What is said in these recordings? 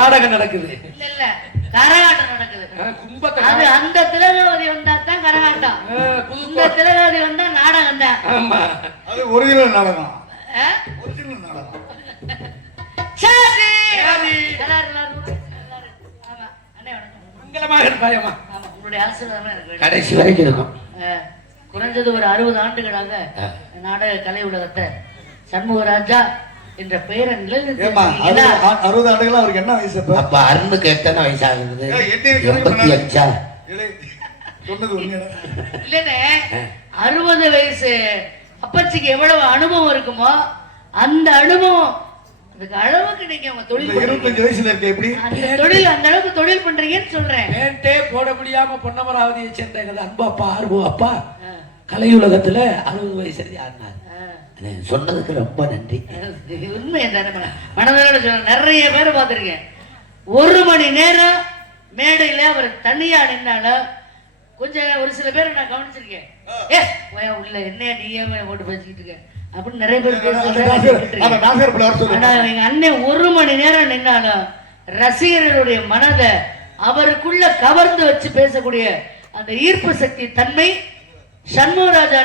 நாடகம் நடக்குது. இல்ல இல்ல கரகாட்டம் நடக்குது. அது அந்த திலகவதி வந்தா தான் கரகாட்டம், இந்த திலகவதி வந்தா நாடகம் தான். ஆமா, அது ஒரிஜினல் நாடகம். ஒரிஜினல் நாடகம். சரி மங்களமாக இருப்பாயம்மா. ஆமா, உங்களுடைய ஆசீர்வாதம் எனக்கு கடைசி வரைக்கும் இருக்கும். குறைஞ்சது ஒரு 60 ஆண்டுகளாக நாடக கலை உலகத்தை சண்முகராஜா என்ற பெயரை நிலைநிறுத்தி 60 ஆண்டுகளா அவருக்கு என்ன வயசு? அப்ப அருணுக்கு எத்தனை வயசு ஆகுது? 85. இல்லனே 60 வயசு அப்பச்சிக்கு எவ்வளவு அனுபவம் இருக்குமோ அந்த அனுபவம் அதுக்கு அளவுக்கு நீங்க உங்க தொழில் 25 வயசுல இருக்க எப்படி அந்த தொழில் அந்த அளவுக்கு தொழில் பண்றீங்கன்னு சொல்றேன். பேண்டே போட முடியாம பொன்னமராவதியை சேர்ந்த அன்பு அப்பா ஆர்வம் அப்பா கலையுலகத்துல 60 வயசு ஆடினார். சொன்னதுக்கு ரொம்ப நன்றி. உண்மை மனதோட சொல்ல நிறைய பேர் பார்த்திருக்கேன். 1 மணி நேரம் மேடையில அவர் தனியா நின்னாலும் கொஞ்சம் ஒரு சில பேரை நான் கவனிச்சிருக்கேன். உள்ள என்ன நீயே போட்டு பேசிக்கிட்டு இருக்க அப்படின்னு நிறைய பேர் பேசுறாங்க. எங்க அண்ணன் 1 மணி நேரம் நின்னாலும் ரசிகர்களுடைய மனதை அவருக்குள்ள கவர்ந்து வச்சு பேசக்கூடிய அந்த ஈர்ப்பு சக்தி தன்மை சண்முகராஜா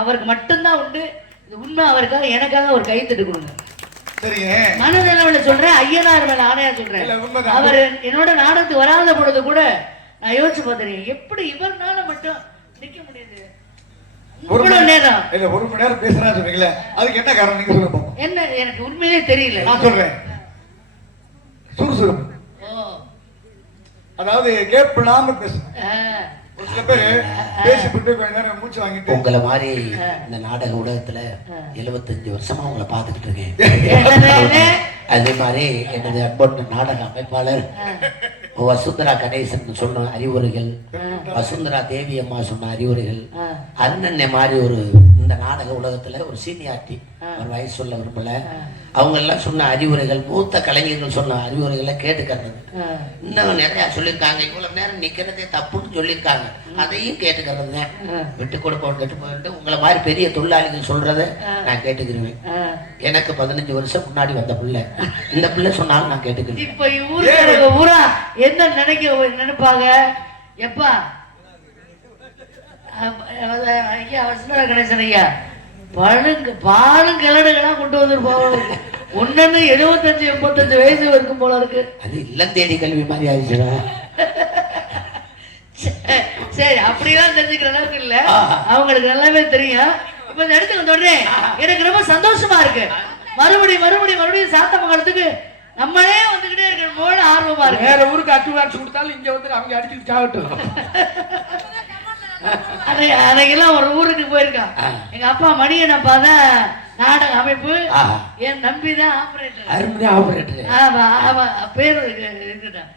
அவருக்கு மட்டும்தான் உண்டு. இது உண்மை. அவருக்காக எனக்காக ஒரு கைத்தட்டு கொடுங்க. மனதளவுல சொல்றேன், ஐயனார் மேல ஆணையா சொல்றேன். அவர் என்னோட நாடகத்துக்கு வராத பொழுது கூட நான் யோசிச்சு பார்த்திருக்கேன், எப்படி இவர்னால மட்டும் நிக்க முடியுது. ஒரு மணி நேரம் பேசுறா சொன்னீங்களே, அதுக்கு என்ன காரணம் நீங்க சொல்லுங்க. என்ன எனக்கு உண்மையிலே தெரியல. நான் சொல்றேன், சுறுசுறுப்பு. அதாவது கேட்படாம பேசுறேன். ஒரு சில பேரு பேசிட்டு கொஞ்ச நேரம் மூச்சு வாங்கிட்டு. உங்களை மாதிரி இந்த நாடக ஊடகத்துல 75 வருஷமா உங்களை பாத்துக்கிட்டு இருக்கேன். அதே மாதிரி எனது அன்பு நாடக அமைப்பாளர் வசுந்தரா கணேசன் சொன்ன அறிவுரைகள், வசுந்தரா தேவி அம்மா சொன்ன அறிவுரைகள், அருணன்னை மாதிரி ஒரு இந்த நாடக உலகத்துல ஒரு சீனியாரிட்டி, ஒரு வயசு சொல்ல விரும்பல, அவங்க எல்லாம் சொன்ன அறிவுரைகள், மூத்த கலைஞர்கள் சொன்ன அறிவுரைகளை கேட்டுக்கிறது. இன்னும் நிறைய சொல்லியிருக்காங்க. இவ்வளவு நேரம் நிக்கிறதே தப்புன்னு சொல்லியிருக்காங்க, அதையும் கேட்டுக்கிறது. விட்டு கொடுப்போம் கெட்டு போயிட்டு உங்களை மாதிரி பெரிய தொழிலாளிகள் சொல்றத நான் கேட்டுக்கிறேன். எனக்கு 15 வருஷம் முன்னாடி வந்த பிள்ளை, இந்த பிள்ளை சொன்னாலும் நான் கேட்டுக்கிறேன். இப்ப ஊரா என்ன நினைப்பாங்க, எப்பா ஐயா வசுந்தரா கணேசன் ஐயா பாலும் கிளடுகளாம் கொண்டு வந்துருப்பாங்க. ஒன்னு 75-85 வயசு இருக்கும் போல இருக்கு. அது இல்லம் தேடி கல்வி மாதிரி ஆயிடுச்சுடா. சரி, அப்படிலாம் தெரிஞ்சுக்கிற அளவுக்கு இல்ல, அவங்களுக்கு நல்லாவே தெரியும். இப்ப இந்த இடத்துக்கு வந்த உடனே எனக்கு ரொம்ப சந்தோஷமா இருக்கு. மறுபடியும் சாத்தமங்கலத்துக்கு நம்மளே வந்துகிட்டே இருக்கிற ஆர்வமா இருக்கு. வேற ஊருக்கு அட்வான்ஸ் கொடுத்தாலும் இங்க வந்து அவங்க அடிச்சுட்டு சாகட்டும். அன்னைக்கெல்லாம் ஒரு ஊருக்கு போயிருக்கான். எங்க அப்பா மணியன் அப்பா தான் நாடக அமைப்பு, என் நம்பிதான் ஆபரேட்டர். ஆமா, பேரு இருக்குதான்.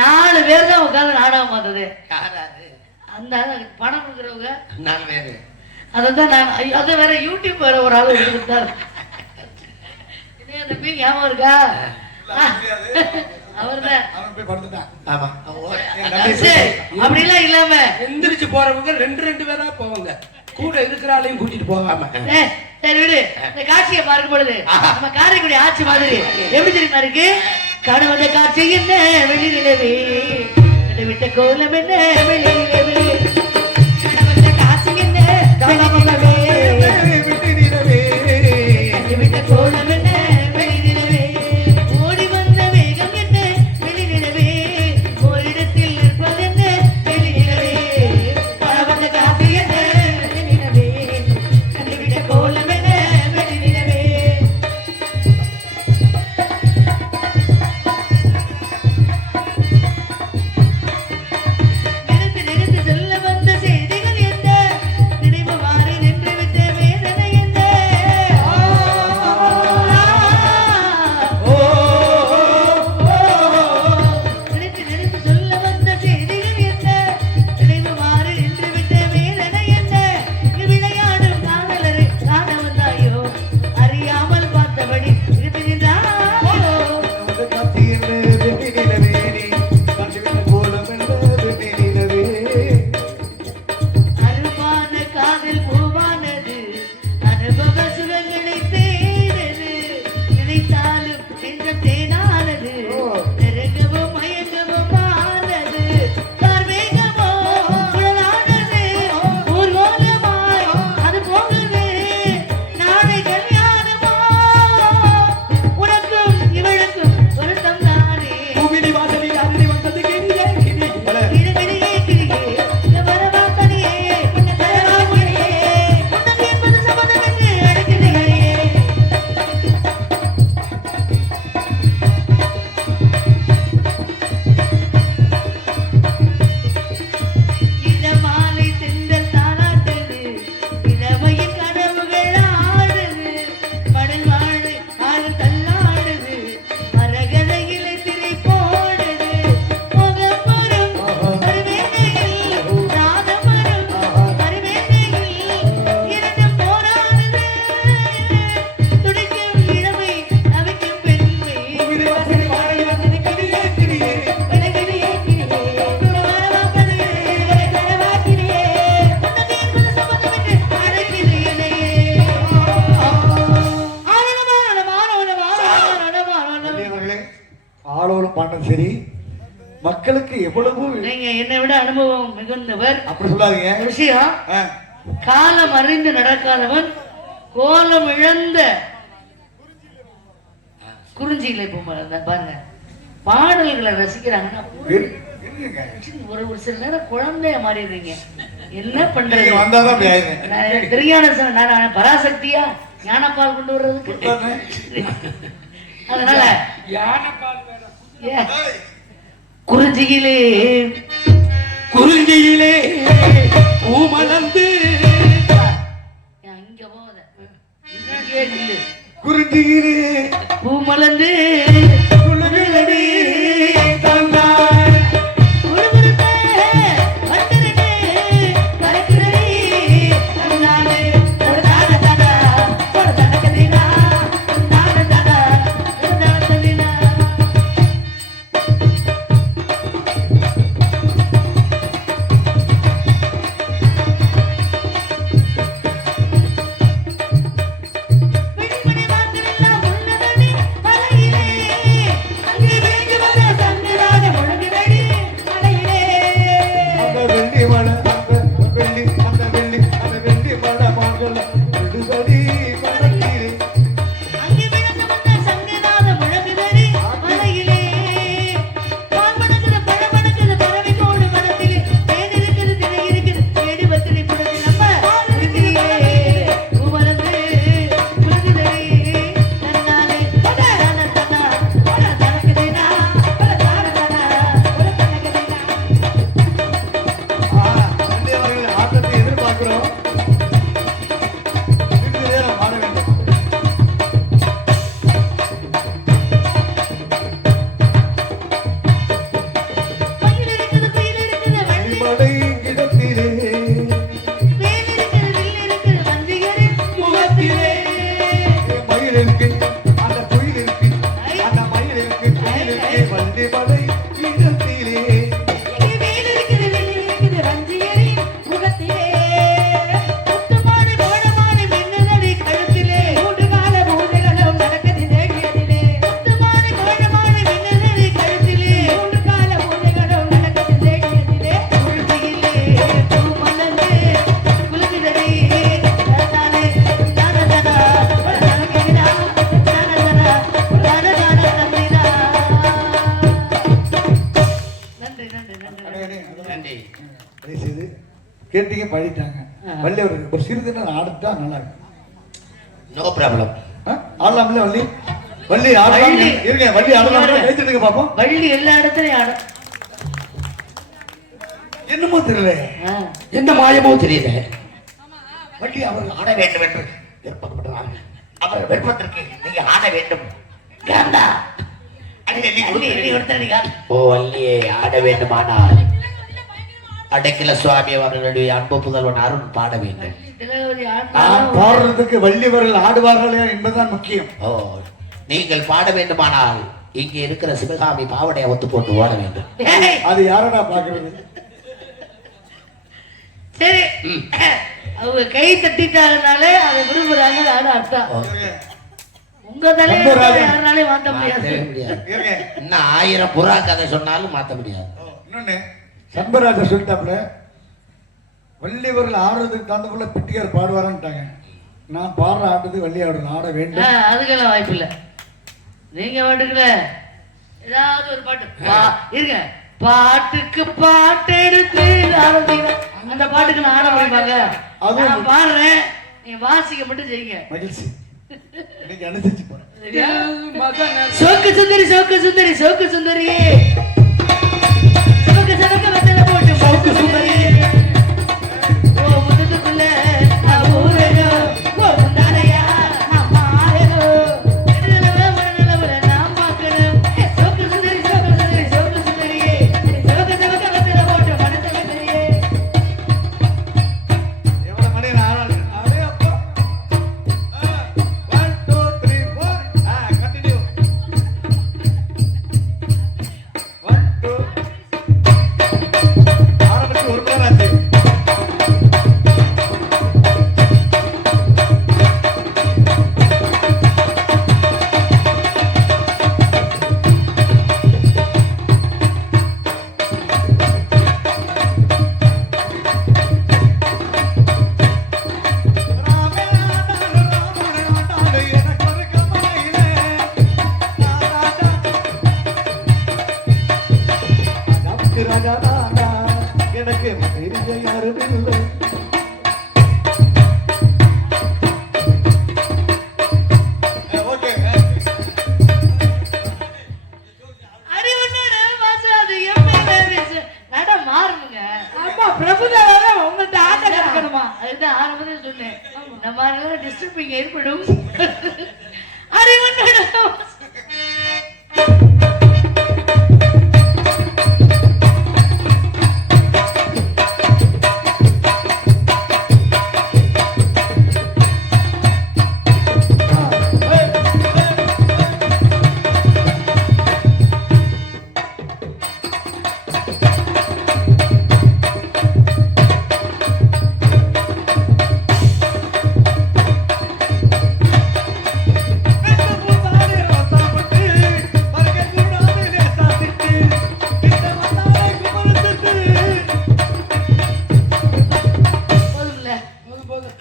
4 பேர் தான் உட்காந்து நாடகம் பார்த்தது. அந்த பணம் கொடுக்குறவங்க அதான் நான். அது வேற யூடியூப் வேற ஒரு ஆள் கொடுத்தாரு. தம்பி ஞாபகம் இருக்கா? அப்படிலாம் இல்லாம எந்திரிச்சு போறவங்க 2 பேரா போவாங்க, கூட இருக்கிறாலையும் கூட்டிட்டு போகாம. சரி விடு, இந்த காட்சியை பார்க்கும் பொழுது நம்ம காரைக்குடி ஆட்சி மாதிரி எப்படி தெரியுமா இருக்கு? கணவன காட்சி என்ன வெளிநிலவே, விட்ட கோலம் என்ன வெளிநிலவே, கணவன காட்சி என்ன வெளிநிலவே, விட்ட கோலம் என்ன வெளிநிலவே, ஓடி வந்த வேகம் என்ன வெளிநிலவே, ஓரிடத்தில் நிற்பது என்ன வெளிநிலவே, கணவன காட்சி என்ன வெளிநிலவே, விட்ட கோலம் என்ன வெளிநிலவே. நிறுத்து சொல்ல வந்த செய்திகள் என்ன, நினைவு மாறி நின்று ஆளோலம் பாட்டம் சரி, மக்களுக்கு எவ்வளவு நீங்க என்னை விட அனுபவம் மிகுந்தவர். அப்படி சொல்லாதீங்க. ஒரு விஷயம், ஆ, காலம் அறிந்து நடக்காதவன் கோலம் இழந்த குறிஞ்சியில இப்போ பாருங்க பாடல்களை ரசிக்கிறாங்கன்னா இருங்க. ஒரு சில நேரம் குழந்தைய மாறிடுறீங்க. என்ன பண்றது? நீங்க வந்தாதான் அப்படி ஆயிடுங்க. தெரியான நான் பராசக்தியா ஞானப்பால் கொண்டு வர்றதுக்கு. அதனால குறிஞ்சியிலே குறிஞ்சியிலே பூமலர்ந்து இங்க போத இங்கே நில்லு. குறிஞ்சியிலே பூமலர்ந்து குளுவிலடி தந்தாய் குறுகுறுத்த வட்டரனே கரைக்குறி நானே ஒரு தான ஒரு தனக்கதினா நானே தான ஒரு தானக்கதினா. விடிமணி வாங்கலாம் உள்ளதடி மலையிலே அங்கே வீடு வர சந்திரான முழங்குதடி மலையிலே. அந்த வெள்ளி மலை, அந்த வெள்ளி மலை மகள் விடுதடி மனத்திலே. அங்கே விழுந்து வந்த சங்கநாத முழங்குதடி மலையிலே. பால் மணக்குது பழமணக்குது பறவை கோடு மனத்திலே. தேன் இருக்குது திணை இருக்குது தேடி பத்தினி புடவை நம்ம இருக்கிறியே. பூமலர்ந்து குலுங்குதடி தன்னாலே தன தன ஒரு தனக்குதினா ஒரு தான தன ஒரு தனக்குதினா. வெள்ளி அவர்கள் ஆட்டத்தை எதிர்பார்க்கிறோம். சிறிது நேரம் ஆட வேண்டும். மயில் இருக்குது குயில் இருக்குது வள்ளி மலை கிடத்திலே வேல் இருக்குது வில் இருக்குது வந்தியரின் முகத்திலே. மயில் இருக்கு, அந்த குயில் இருக்கு, அந்த மயில் இருக்கு, குயில் இருக்கு, வள்ளி மலை கிடத்திலே. இங்கே வேல் இருக்குது வில் இருக்குது வந்தியரின் முகத்திலே. முத்துமாடு கோணமாடு மின்னலடி கழுத்திலே. மூன்று கால பூஜைகளும் நடக்குது தேடியதிலே. முத்துமாடு கோணமாடு மின்னலடி கழுத்திலே. மூன்று கால பூஜைகளும் நடக்குது தேடியதிலே. குறிஞ்சியிலே பூமலர்ந்து குலுங்குதடி தன்னாலே தான தான ஒரு தனக்கினா தான தான தந்தினா. நன்றி நன்றி நன்றி. நன்றி. தயவு செய்து கேட்டீங்க பாடிட்டாங்க. வள்ளி அவர்கள் ஒரு சிறிது நேரம் ஆடுத்தா நல்லா இருக்கும். No problem. ஆடலாம்ல வள்ளி? வள்ளி ஆடலாம். வள்ளி. இருங்க, வள்ளி ஆடலாம். கைத்தட்டுங்க பாப்போம். வள்ளி எல்லா இடத்துலயும் ஆடும். என்னமோ தெரியல, என்ன மாயமோ தெரியல. வள்ளி அவர்கள் ஆட வேண்டும் என்று விருப்பப்படுவார்கள். அவர் விருப்பத்திற்கு நீங்க ஆட வேண்டும். காந்தா, அள்ளி அள்ளி கொடுத்து. ஓ வள்ளியை ஆட வேண்டுமானால் அடைக்கல சுவாமி அவர்களுடைய அன்பு புதல்வன் அருண் பாட வேண்டும். திலகவதி நான் ஆடினாலும் பாடுறதுக்கு வள்ளி அவர்கள் ஆடுவார்களா என்பதுதான் முக்கியம். ஓ நீங்கள் பாட வேண்டுமானால் இங்கே இருக்கிற சிவகாமி பாவடையை ஒத்து போட்டு ஓட வேண்டும். ஏய், அது யாரடா பாக்குறது? சரி அவங்க கை தட்டிட்டாங்கனாலே அதை விரும்புறாங்க. அது அர்த்தம். ஓ, உங்க தலையை யாருனாலே மாத்த முடியாது. மாத்தவே முடியாது. இருங்க. இன்னும் 1000 புறா கதை சொன்னாலும் மாத்த முடியாது. இன்னொன்னு சம்பராஜர் சொல்லிட்டாப்புல, வள்ளி அவர்கள் ஆடுறதுக்கு தகுந்தபோல பிட்டியார் பாடுவாரான்ட்டாங்க. நான் பாடுற ஆட்டத்துக்கு வள்ளி அவர்கள் ஆட வேண்டும். அதுக்கெல்லாம் வாய்ப்பு இல்ல. நீங்க பாட்டுக்கல ஏதாவது ஒரு பாட்டு இருங்க. பாட்டுக்கு பாட்டு எடுத்து ஆரம்பிங்க. அந்த பாட்டுக்கு நான் ஆட முடியுமாங்க? நான் பாடுறேன், நீங்க வாசிக்க மட்டும் செய்யுங்க. மகிழ்ச்சி. இன்னைக்கு அனுசரிச்சு போறேன். சோக்கு சுந்தரி சோக்கு சுந்தரி சோக்கு சுந்தரியே சோக்கு சோக்கு வெத்தலை போட்டு சோக்கு சுந்தரி ஓ முதுகுக்குள்ள நான் ஊரேனோ ஓ முந்தானையா நான் மாறேனோ நல்லவர நான் பார்க்கணும். சோக்கு சுந்தரி சோக்கு சுந்தரி சோக்கு சுந்தரியே சோக்கு சோக்கு வெத்தலை போட்டு மனசு வெத்தலையே. எவ்வளவு மணி நான் அடே அப்பா. 1 2 3 4 கண்டினியூ. 1 2 ஆரம்பிச்சு ஒரு ஏற்படும் அறிவு நடனம். போதும்ல?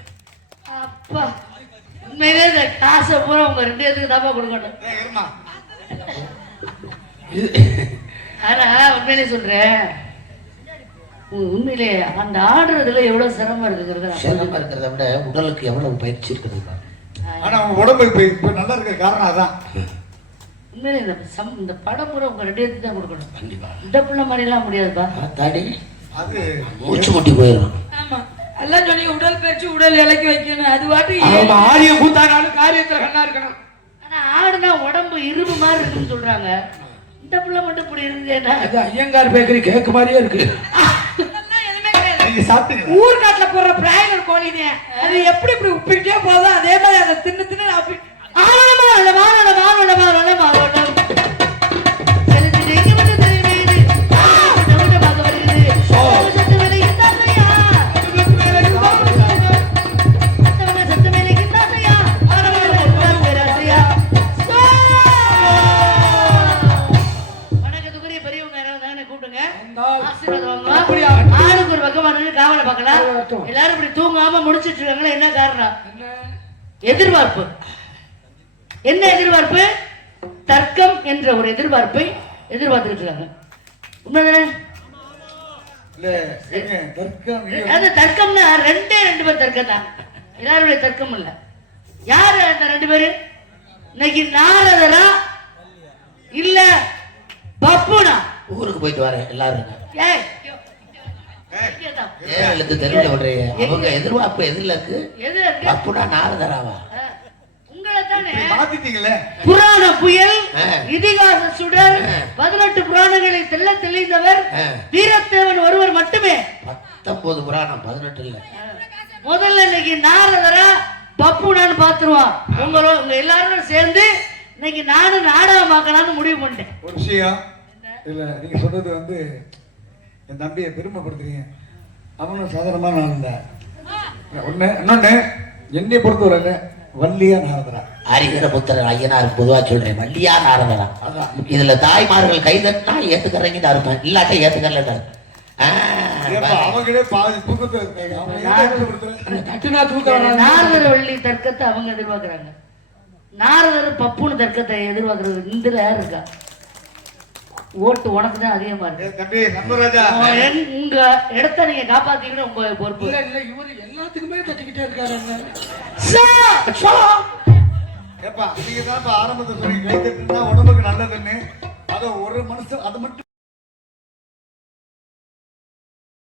அப்பா உண்மையிலே இந்த காசை பூரா உங்க 2 பேருக்கு தாப்பா கொடுக்கணும். ஆனா உண்மையிலே சொல்றேன், உண்மையிலே அந்த ஆடுறதுல எவ்வளவு சிரமம் இருக்குங்கிறத சிரமம் இருக்கிறத விட உடலுக்கு எவ்வளவு பயிற்சி இருக்குது. ஆனா உங்க உடம்பு இப்ப நல்லா இருக்க காரணம் அதான். உண்மையிலே இந்த படம் பூரா உங்க 2 பேருக்கு தான் கொடுக்கணும். கண்டிப்பா இந்த பிள்ளை மாதிரி எல்லாம் முடியாதுப்பா. தாடி அது மூச்சு முட்டி போயிடும். ஆமா எல்லாம் சொன்னீங்க, உடல் பயிற்சி உடல் இலக்கி வைக்கணும். அது வாட்டி அவங்க ஆரிய கூத்தானாலும் காரியத்துல கண்ணா இருக்கணும். ஆனா ஆடுனா உடம்பு இரும்பு மாதிரி இருக்குன்னு சொல்றாங்க. இந்த பிள்ளை மட்டும் இப்படி இருந்தேன்னா அது ஐயங்கார் பேக்கரி கேக்கு மாதிரியே இருக்கு. அதெல்லாம் எதுவுமே கிடையாது. நீங்க சாப்பிட்டீங்க ஊர்காட்டுல போடுற பிராய்லர் கோழினே அது எப்படி இப்படி உப்பிக்கிட்டே போதோ அதே மாதிரி அதை தின்னு தின்னு அப்படி ஆளுக்கு ஒரு பக்கமா காவலை பார்க்கலாம். எல்லாரும் இப்படி தூங்காம முடிச்சிட்டு இருக்காங்களா? என்ன காரணம்? எதிர்பார்ப்பு. என்ன எதிர்பார்ப்பு? தர்க்கம் என்ற ஒரு எதிர்பார்ப்பை எதிர்பார்த்துட்டு இருக்காங்க. உண்மைதானே? இல்ல ஏங்க, தர்க்கம் அது தர்க்கம்னா 2 பேர் தர்க்கம் தான். எல்லாருடைய தர்க்கம் இல்ல. யாரு அந்த 2 பேரு? இன்னைக்கு நாரதரா இல்ல பப்புனா? ஊருக்கு போயிட்டு வரேன் எல்லாரும். ஏய், ஏழுக்கு தெரியல விடுறீங்க. அவங்க எதிர்பார்ப்பு எதுல இருக்கு? எது இருக்கு? அப்படின்னா நாரதராவா? உங்களை தானே மாத்திட்டீங்களே. புராண புயல், இதிகாச சுடர், 18 புராணங்களை தெல்ல தெளிந்தவர் வீரத்தேவன் ஒருவர் மட்டுமே. 19 புராணம் 18 இல்ல. முதல்ல இன்னைக்கு நாரதரா பப்புனான்னு பாத்துருவான். உங்க எல்லாரும் சேர்ந்து இன்னைக்கு நானும் நாடகமாக்கலாம்னு முடிவு பண்ணிட்டேன். ஒரு விஷயம் இல்ல, நீங்க சொல்றது வந்து என் தம்பியை பெருமைப்படுத்துறீங்க. அவனும் சாதாரணமான ஆள் இல்ல. ஒண்ணு இன்னொன்னு என்னை பொறுத்தவரைங்க வள்ளியா நாரதரா. ஹரிஹர புத்திரன் ஐயனார் பொதுவா சொல்றேன், வள்ளியா நாரதரா. இதுல தாய்மார்கள் கைதட்டினா ஏத்துக்கிறீங்கன்னு அர்த்தம், இல்லாட்ட ஏத்துக்கல. அவங்களே பாதி தூக்கத்துல இருக்காங்க. அவங்க ஏன் பெருமைப்படுத்துறேன்? தட்டுனா தூக்கம் நாரதர வள்ளி தர்க்கத்தை அவங்க எதிர்பார்க்கறாங்க. நாரதர் பப்புன்னு தர்க்கத்தை எதிர்பார்க்கறது இந்த யார் இருக்கா? ஓட்டு உனக்கு தான் அதிகமா இருக்கு. தம்பி சண்முகராஜா, உங்க இடத்த நீங்க காப்பாத்தீங்கன்னா உங்க பொறுப்பு. இல்ல இல்ல இவரு எல்லாத்துக்குமே தட்டிக்கிட்டே இருக்காரு. ஏப்பா நீங்க தான் ஆரம்பத்தை சொல்லி கை தட்டுனா உடம்புக்கு நல்லதுன்னு. அதை ஒரு மனுஷன் அதை மட்டும்